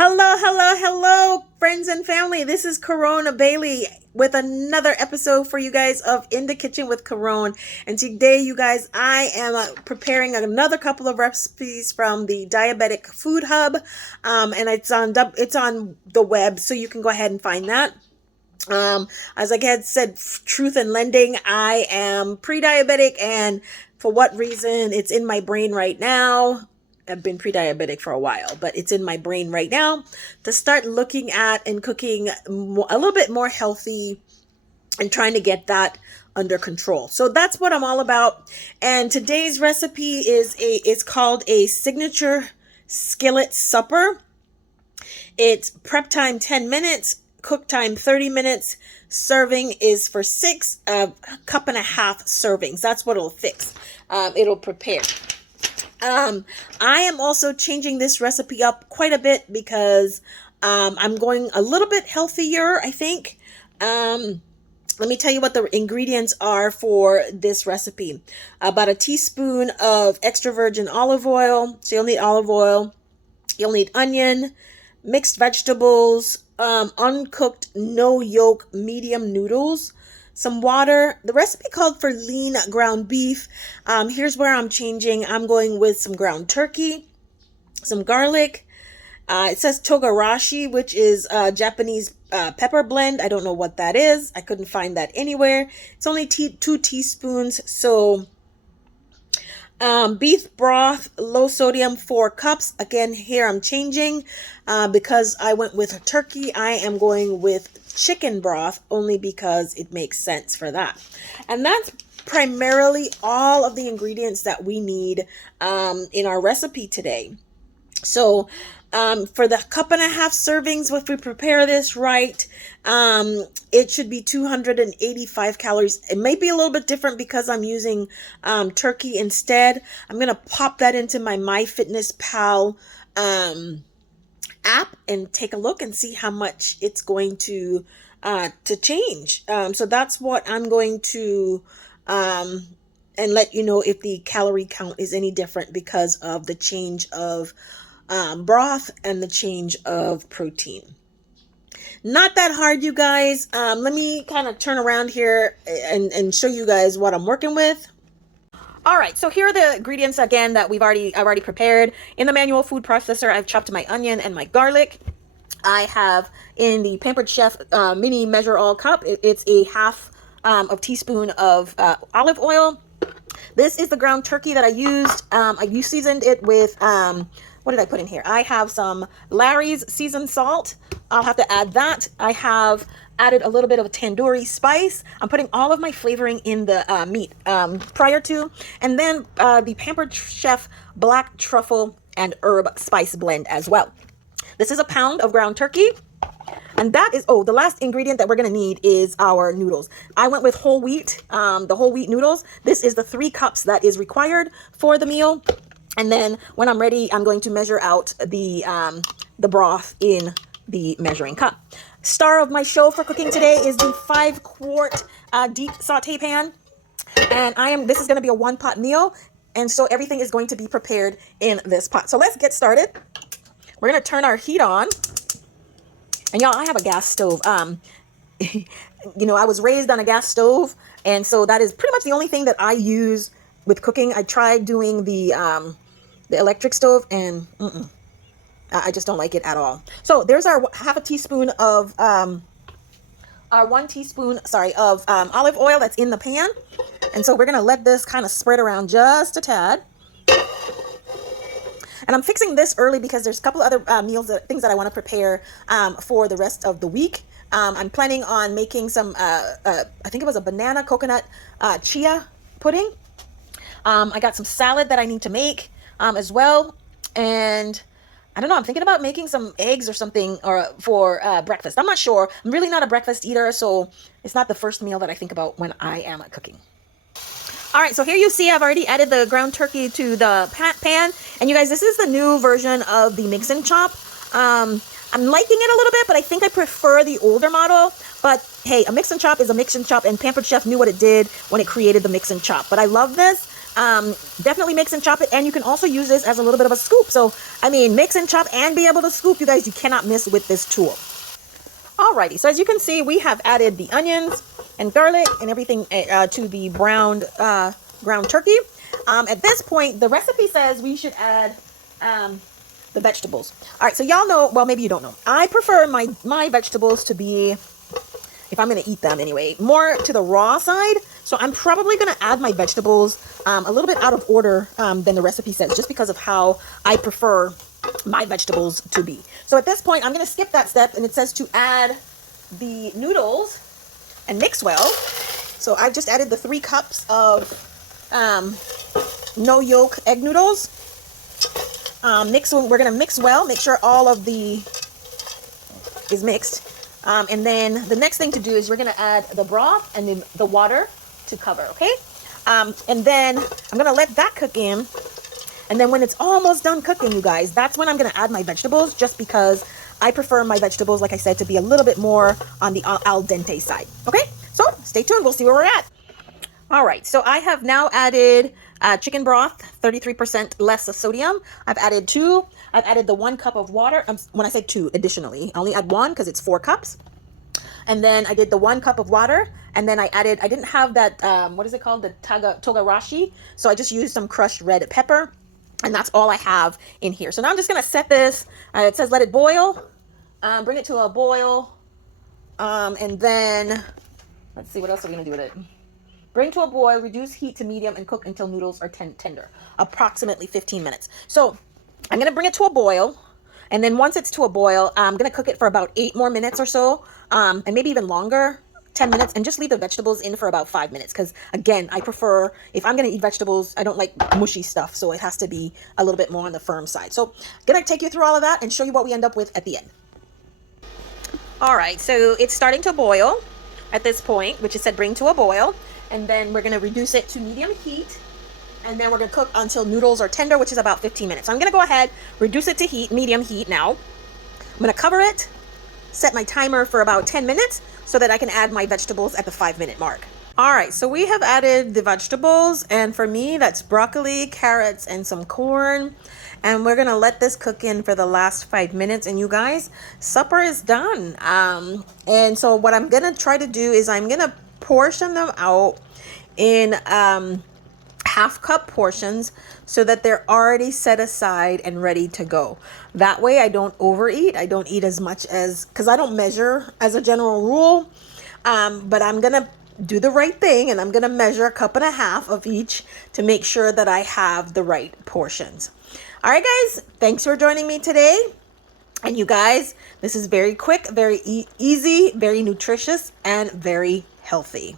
Hello, hello, hello, friends and family. This is Caron Bailey with another episode for you guys of In the Kitchen with Caron. And today, you guys, I am preparing another couple of recipes from the Diabetic Food Hub, and it's on the web, so you can go ahead and find that. As I had said, truth and lending, I am pre-diabetic, and for what reason, it's in my brain right now. I've been pre-diabetic for a while, but it's in my brain right now to start looking at and cooking a little bit more healthy and trying to get that under control. So that's what I'm all about. And today's recipe is called a signature skillet supper. It's prep time 10 minutes, cook time 30 minutes. Serving is for 6, a cup and a half servings. That's what it'll fix. It'll prepare. I am also changing this recipe up quite a bit because I'm going a little bit healthier, I think. Let me tell you what the ingredients are for this recipe. About a teaspoon of extra virgin olive oil. So you'll need olive oil. You'll need onion, mixed vegetables, uncooked, no yolk, medium noodles, some water. The recipe called for lean ground beef. Here's where I'm changing. I'm going with some ground turkey, some garlic. It says togarashi, which is Japanese pepper blend. I don't know what that is. I couldn't find that anywhere. It's only 2 teaspoons. So beef broth, low sodium, 4 cups. Again, here I'm changing because I went with turkey. I am going with chicken broth only because it makes sense for that. And that's primarily all of the ingredients that we need in our recipe today. So for the cup and a half servings, if we prepare this right, it should be 285 calories. It may be a little bit different because I'm using turkey instead. I'm going to pop that into my MyFitnessPal app and take a look and see how much it's going to change. So that's what I'm going to and let you know if the calorie count is any different because of the change of broth and the change of protein. Not that hard, you guys. Let me kind of turn around here and show you guys what I'm working with. All right, so here are the ingredients again that I've already prepared. In the manual food processor, I've chopped my onion and my garlic. I have in the Pampered Chef mini measure all cup. It's a half of teaspoon of olive oil. This is the ground turkey that I used. I seasoned it with what did I put in here? I have some Larry's seasoned salt. I'll have to add that. I have added a little bit of a tandoori spice. I'm putting all of my flavoring in the meat prior to. And then the Pampered Chef black truffle and herb spice blend as well. This is a pound of ground turkey. And that is, the last ingredient that we're going to need is our noodles. I went with whole wheat, the whole wheat noodles. This is the 3 cups that is required for the meal. And then when I'm ready, I'm going to measure out the broth in the measuring cup. Star of my show for cooking today is the 5-quart deep saute pan. And this is going to be a 1-pot meal. And so everything is going to be prepared in this pot. So let's get started. We're going to turn our heat on. And y'all, I have a gas stove. I was raised on a gas stove. And so that is pretty much the only thing that I use with cooking. I tried doing the electric stove and I just don't like it at all. So there's our half a teaspoon of our 1 teaspoon, of olive oil that's in the pan. And so we're going to let this kind of spread around just a tad. And I'm fixing this early because there's a couple other things that I want to prepare for the rest of the week. I'm planning on making some, I think it was a banana coconut chia pudding. I got some salad that I need to make as well. And I don't know, I'm thinking about making some eggs or something for breakfast. I'm not sure. I'm really not a breakfast eater, so it's not the first meal that I think about when I am cooking. All right, so here you see I've already added the ground turkey to the pan. And you guys, this is the new version of the mix and chop. I'm liking it a little bit, but I think I prefer the older model. But hey, a mix and chop is a mix and chop, and Pampered Chef knew what it did when it created the mix and chop. But I love this. Definitely mix and chop it, and you can also use this as a little bit of a scoop. So, I mean, mix and chop and be able to scoop, you guys, you cannot miss with this tool. Alrighty, so as you can see, we have added the onions and garlic and everything to the browned ground turkey. At this point, the recipe says we should add the vegetables. All right, so y'all know, well, maybe you don't know. I prefer my vegetables to be, if I'm going to eat them anyway, more to the raw side. So I'm probably going to add my vegetables a little bit out of order than the recipe says, just because of how I prefer my vegetables to be. So at this point, I'm going to skip that step, and it says to add the noodles and mix well. So I've just added the 3 cups of no yolk egg noodles. We're going to mix well, make sure all of the is mixed. And then the next thing to do is we're going to add the broth and then the water to cover, okay? And then I'm going to let that cook in. And then when it's almost done cooking, you guys, that's when I'm going to add my vegetables, just because I prefer my vegetables, like I said, to be a little bit more on the al dente side. Okay, so stay tuned. We'll see where we're at. All right, so I have now added chicken broth, 33% less of sodium. I've added the 1 cup of water. When I say 2, additionally, I only add 1 because it's 4 cups. And then I did the 1 cup of water, and then I didn't have that, what is it called? The togarashi. So I just used some crushed red pepper. And that's all I have in here. So now I'm just going to set this. It says let it boil. Bring it to a boil. And then, let's see, what else are we going to do with it? Bring to a boil, reduce heat to medium, and cook until noodles are tender. Approximately 15 minutes. So I'm going to bring it to a boil. And then once it's to a boil, I'm going to cook it for about 8 more minutes or so. And maybe even longer. 10 minutes, and just leave the vegetables in for about 5 minutes, because again, I prefer, if I'm going to eat vegetables, I don't like mushy stuff, so it has to be a little bit more on the firm side. So I'm going to take you through all of that and show you what we end up with at the end. All right, so it's starting to boil at this point, which is said bring to a boil, and then we're going to reduce it to medium heat, and then we're going to cook until noodles are tender, which is about 15 minutes. So I'm going to go ahead, reduce it to medium heat now. I'm going to cover it, set my timer for about 10 minutes so that I can add my vegetables at the 5-minute mark. All right, so we have added the vegetables, and for me, that's broccoli, carrots, and some corn. And we're gonna let this cook in for the last 5 minutes. And you guys, supper is done. And so what I'm gonna try to do is I'm gonna portion them out in half-cup portions so that they're already set aside and ready to go. That way I don't overeat. I don't eat as much as, because I don't measure as a general rule, but I'm going to do the right thing, and I'm going to measure 1.5 cups of each to make sure that I have the right portions. All right, guys, thanks for joining me today. And you guys, this is very quick, very easy, very nutritious, and very healthy.